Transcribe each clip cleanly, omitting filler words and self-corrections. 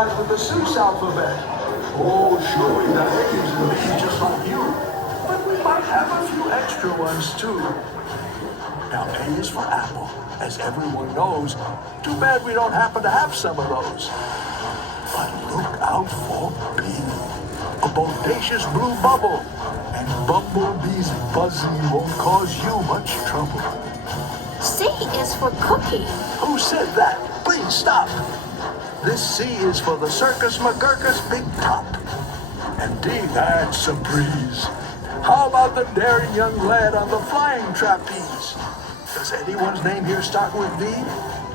start with the Seuss alphabet. Oh, surely that begins with me just like you. But we might have a few extra ones too. Now A is for apple, as everyone knows. Too bad we don't happen to have some of those. But look out for B, a bodacious blue bubble. And Bumblebee's buzzing won't cause you much trouble. C is for cookie. Who said that? Please stop. This C is for the Circus McGurkus Big Top. And D, that's a breeze. How about the daring young lad on the flying trapeze? Does anyone's name here start with V?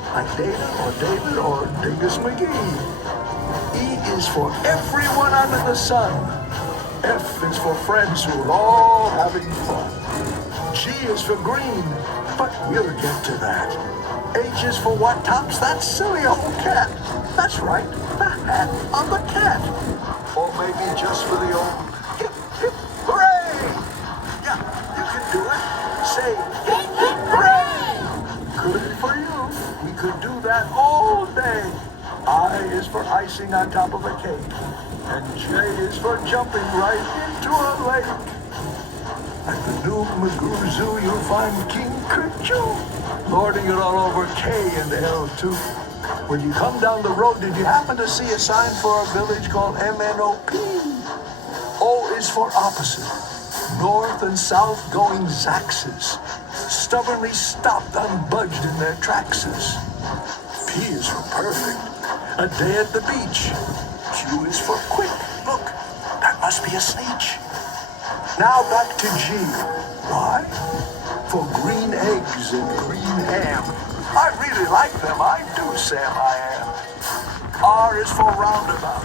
Like David or Dingus McGee? E is for everyone under the sun. F is for friends who are all having fun. G is for green, but we'll get to that. H is for what tops that silly old cat. That's right, the hat on the cat. Or maybe just for the old hip, hip, hooray! Yeah, you can do it. Say hip, hip, hooray! Good for you. We could do that all day. I is for icing on top of a cake. And J is for jumping right into a lake. At the new Magoo Zoo, you'll find King Kerchoo lording it all over K and L too. When you come down the road, did you happen to see a sign for a village called MNOP? O is for opposite. North and south going Zaxes, stubbornly stopped unbudged in their traxes. P is for perfect. A day at the beach. Q is for quick. Look, that must be a sneetch. Now back to G. Why? For green eggs and green ham. I really like them, I do, Sam, I am. R is for roundabout.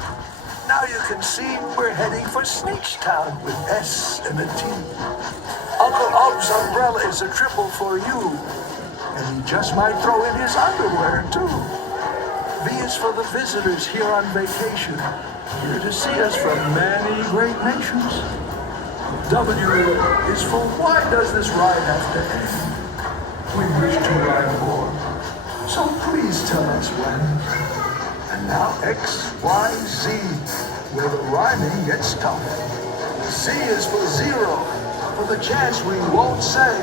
Now you can see we're heading for Sneechtown with S and a T. Uncle Ub's umbrella is a triple for you. And he just might throw in his underwear, too. V is for the visitors here on vacation, here to see us from many great nations. W is for why does this ride have to end? We wish to ride more, so please tell us when. And now X, Y, Z, where the rhyming gets tough. Z is for zero, for the chance we won't say.